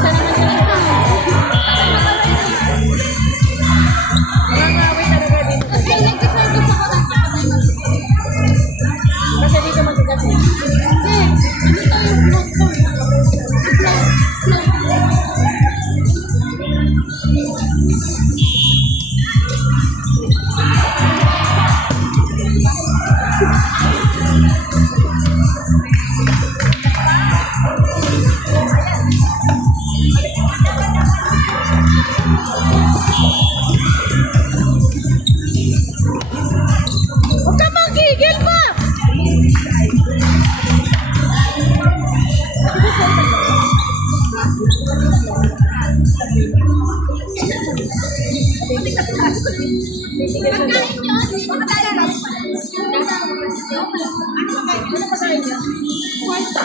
Sana naman sila ito. Nakakawin talaga dito. Kasi nagsiservice ako ng kasi dito magkakasi. Hindi, ano tayo yung vlog ko? Huwag ka magigil pa! Pagkain yun, mga tayo lang. Ano pagkain yun? Kwarta.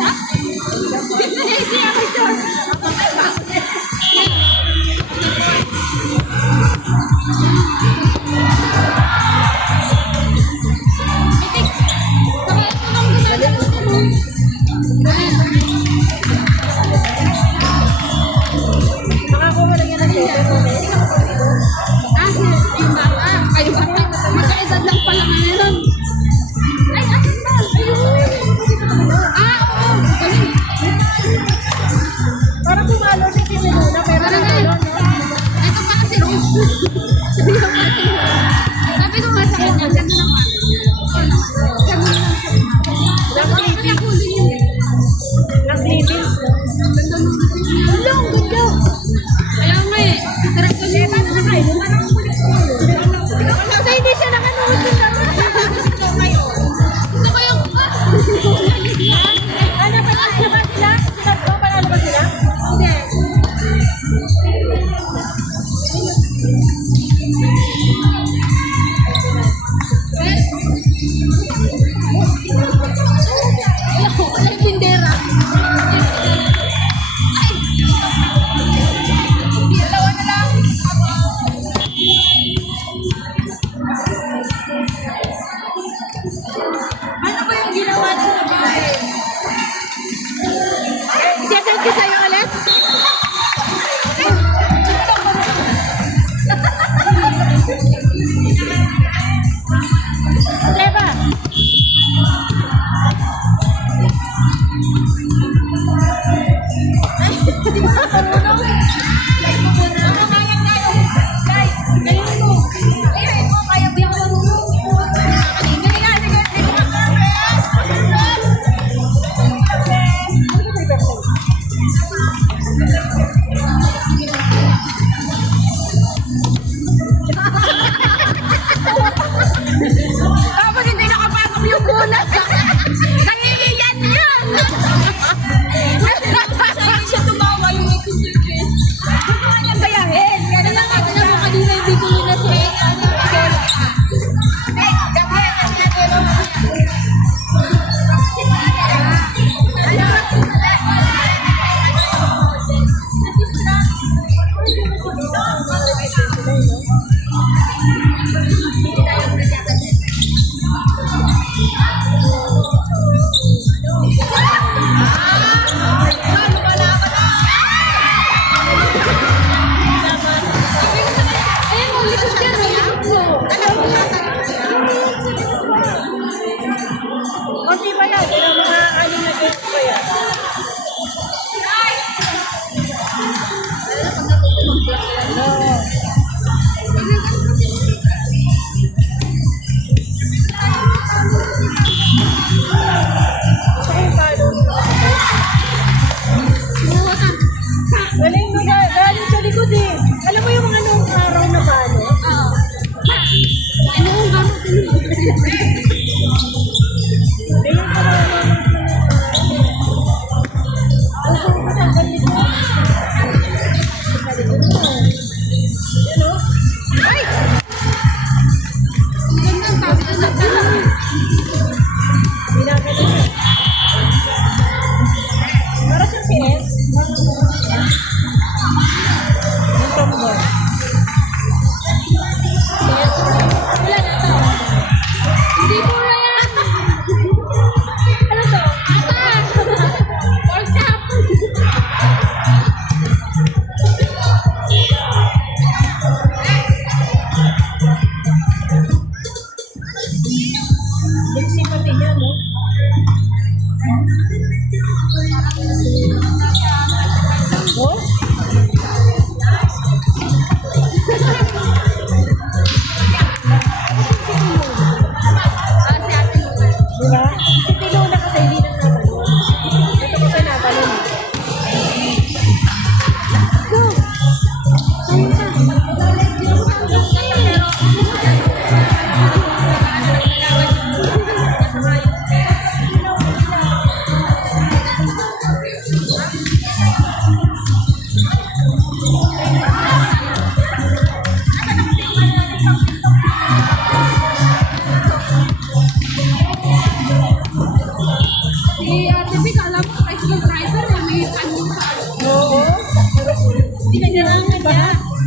Ha? Hindi ako yun. Nakakuha lang yan ng sopa. Yung bata. Kayo bata. Magkaedad lang pala meron. Ay, asan ba?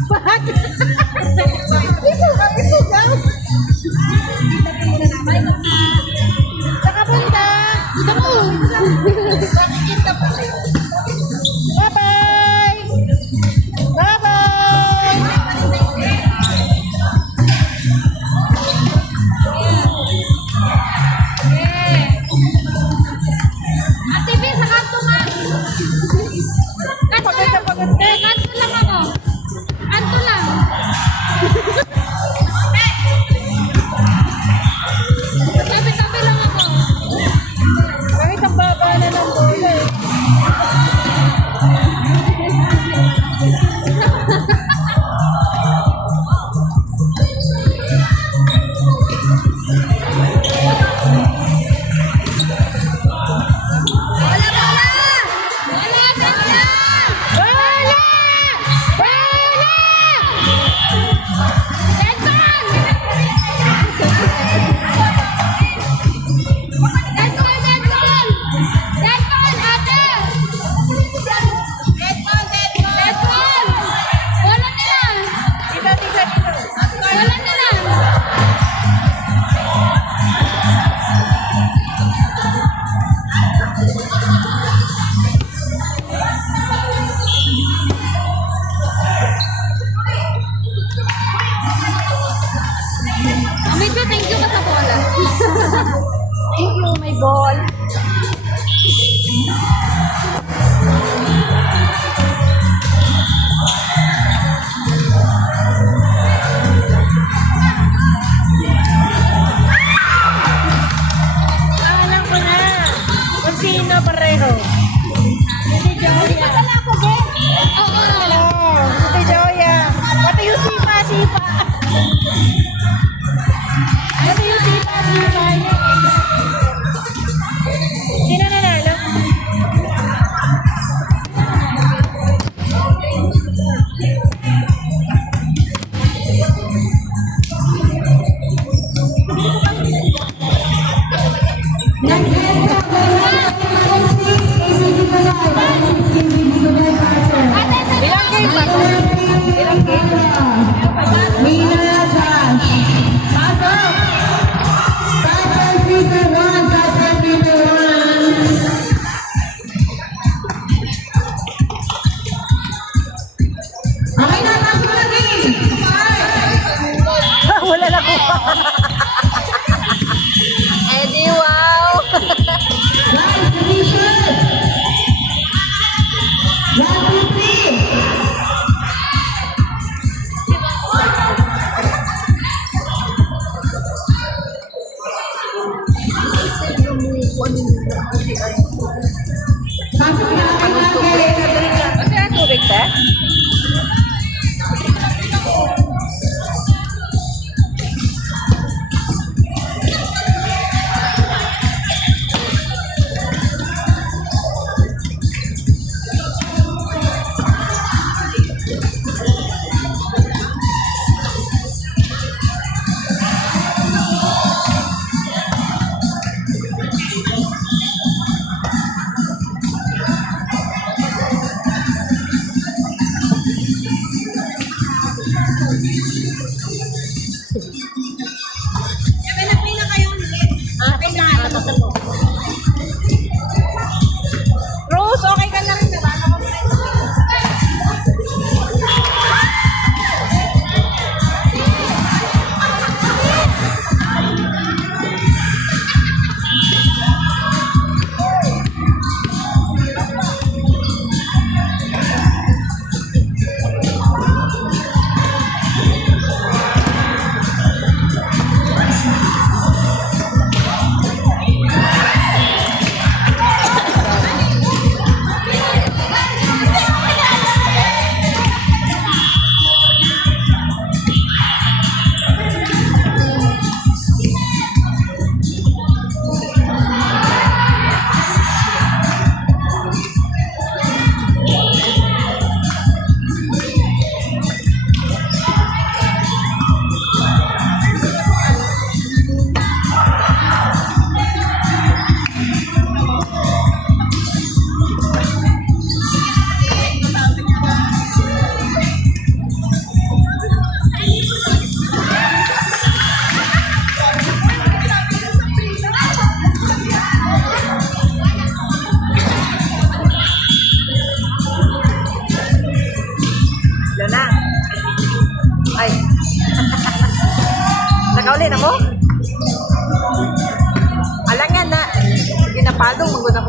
Bag! Ito ka, ito ka! Saka punta! Ito mo! Bye-bye! Bye-bye! Ate B, sa kanto nga. Kanto lang. Pagod ka. Kanto lang ako. Kanto lang. Tabi-tabi lang ako. Kahit ang baba na ng bola eh. Wala, wala. Bola! Bola! Dead ball! Dead ball, dead ball! Dead ball, ate! Dead ball, dead ball! Dead ball! Wala na lang! Dito, dito, dito. Wala na lang! Medyo thank you ka sa bola. Thank you, my ball. Alam ko na. Kung sino pareho. Hindi Joya. Wala ako, Ben. Oo. Oh, hindi Joya. Pati yung sipa. Pati yung sipa niya. Sino nanalo?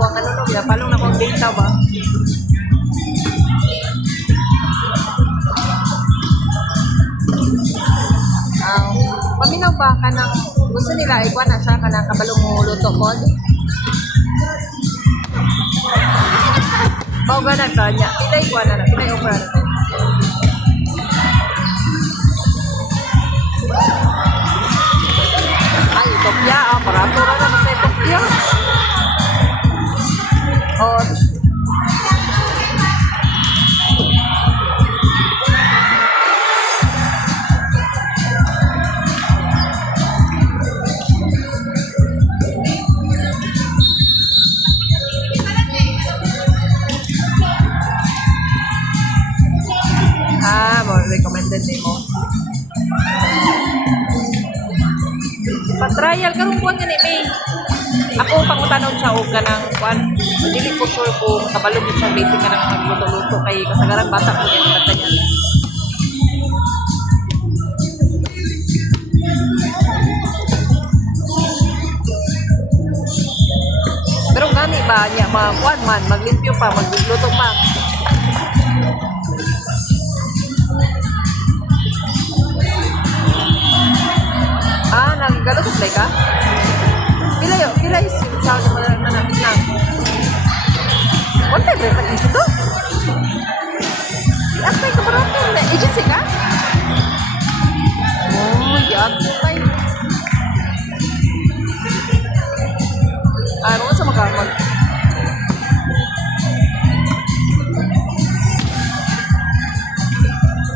ako ang ano no, pinapalong na akong data ba? Paminaw ba ka ng gusto nila ikuha na siya ka ng kabalong mo luto mo? Bao ba na kanya? Pilay ikuha na, pilay okra na. Ay, Ethiopia, barato na naman sa Ethiopia. Oh, more recommended ni mo. Pa-trial karong kuan gani May. Ako pangutanon siya og kanang kuan. Dili ko sure kung kabalo gid siya basic kanang magluto-luto kay kasagaran bata ko yan kanta niya. Pero gani ba niya mga kuan man maglimpyo pa, magluluto pa. Naggalot sa play ka? Pila is sa manamit lang. What type of is ito? I-apply ka parang ito. Agency ka? Oh, i-apply. Ano sa makamag?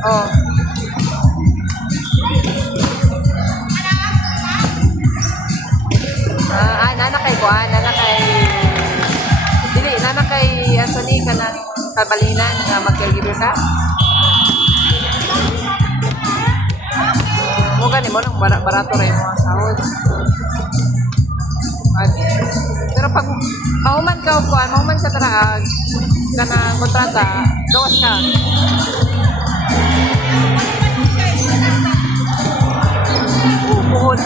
Oh. Nanakay asani ka ng kabalinan nga mag-caregiver ka? Mo gani mo nang barato rin mga sahod. Pero pag mahuman ka taraag ka na kontrata, gawas ka. Buhon.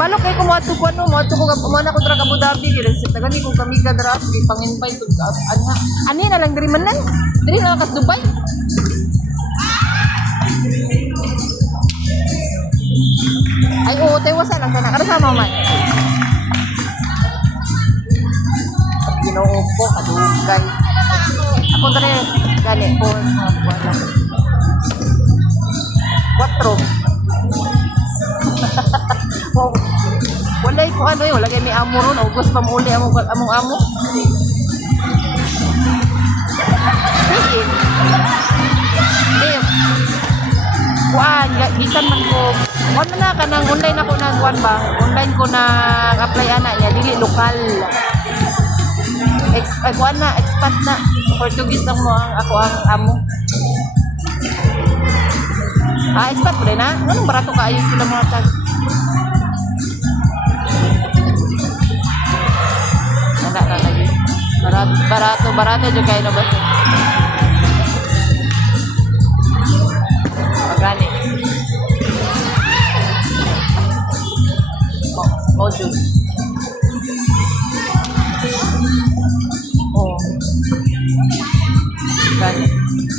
Palo kay kumuadto ko ano, mo na ko dra ka Abu Dhabi dire sa tagani kung kami ka dra sa pang-invite ug ani na lang diri man lang. Diri na kas Dubai. Ay oo, tewasa lang sana kada sama man. Ginoo ko kadugay. Ako dre gani po mga kuan. 4. Wow. Wala ko ano yun, wala kayo may amo ron, ugos pa mo uli among amo. Stay in. Hindi. Kuan, gitan man ko. Kuan na ka nang online ako na kuan ba? Online ko na apply ana niya, dili lokal. Kuan na, expat na. Portuguese lang mo ako ang amo. Expat ko rin na? Anong barato ka ayos sila mga tag? Wala na lagi. Barato dyan kayo na ba? Magani. Module. Oh. Magani.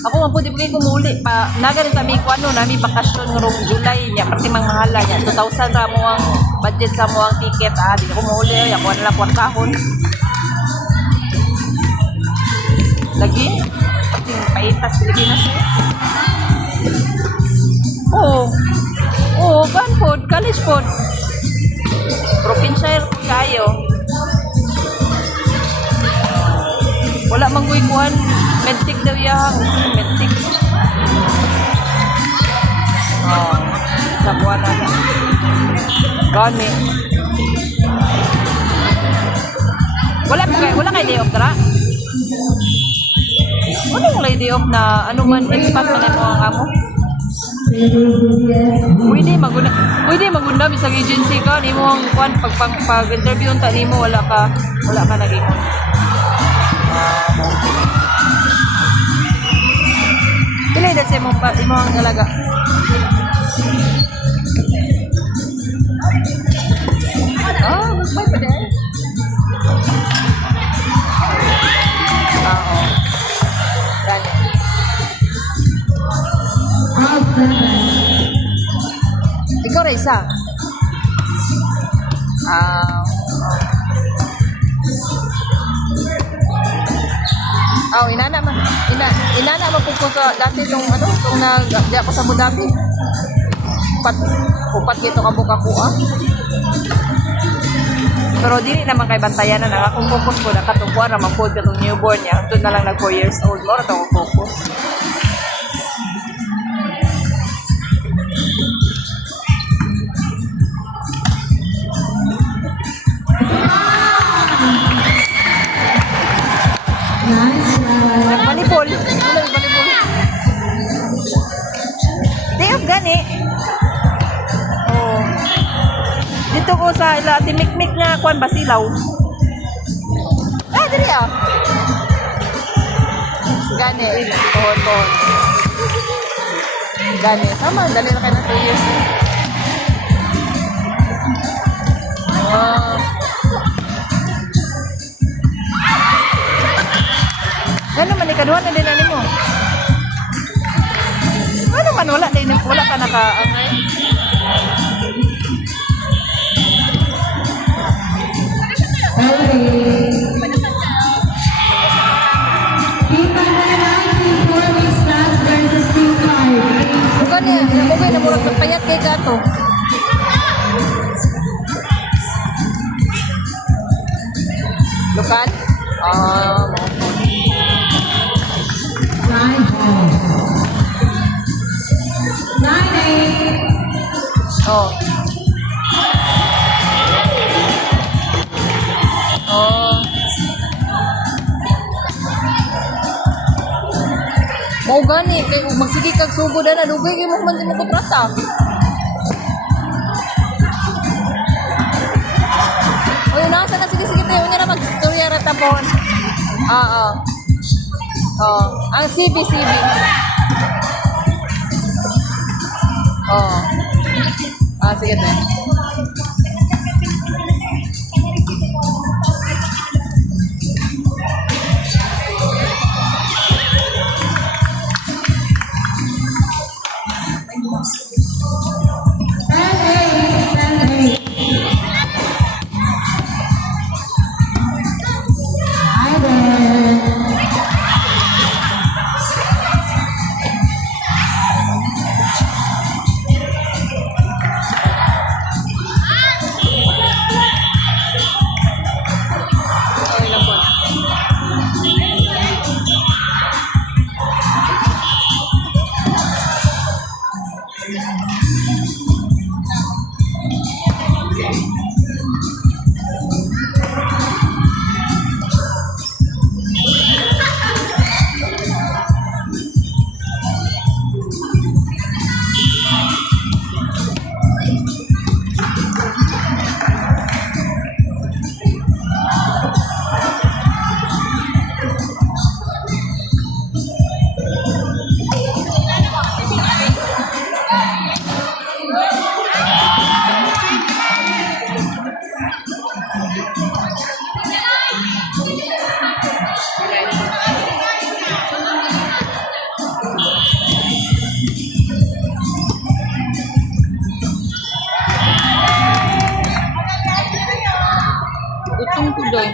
Ako man po di bigay ko muli pa nagalit kami ko ano nami bakasyon ngong July nya perti mangmahala nya 2,000 ra mo ang budget sa mo ang ticket di ko muli ako na lang kahon lagi pati paitas Pilipinas kan pod college pod provincial kayo wala mangguikuan mentik daw yang mentik sa buwan na gani wala kay day off tara anong day off na ano man expat man mo ang amo pwede magunda bisag agency ka nimo ang kwan pag interview unta nimo wala ka naging pilay dahil siya imong alaga may pa dahil na isa. Inana man po ko sa dati itong di ako sa Abu Dhabi. Upat gito ka buka ko Pero dili naman kay bantayan na akong focus ko nakatungkuan na mag-food katong newborn niya. Doon na lang nag 4 years old mo na akong focus. Nagbalibol. Nagbalibol. Day of gani. Oh. Dito ko sa ila timikmik nga kuan basilaw. Diri Gani, pohon. Gani, tama, dali na kayo ng 2 years. Ano man ikaduhan na din ani mo? Ano man wala ka naka Bukan ya, na murag payat kay gato. Lokal? Mau gani kay magsige kag sugod na dugay kay mo man mo kontrata. Oy nasa na sige tayo nya na magstorya ra tapon. Ang CB. Sige tayo. Utong tuloy.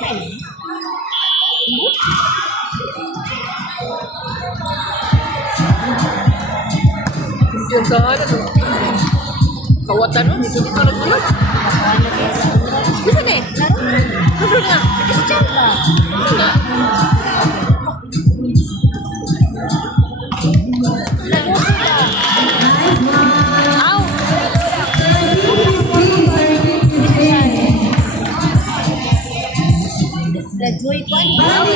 Yung sa halas, kawatan no? Dito dito nagsulod. Bisa na eh. Nagsulod nga. Christian ba? Bisa nga. Aw! Graduate ko. Ang dami.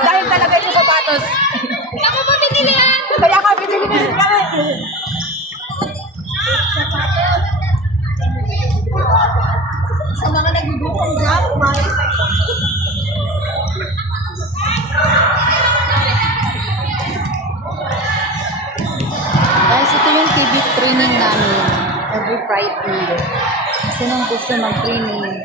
Dahil talaga yung sapatos. Ako ba pinili yan? Kaya ka binili na rin kami. Sa mga nagugukong job, Guys, ito yung TV training namin every Friday. Sinong gusto mag-training?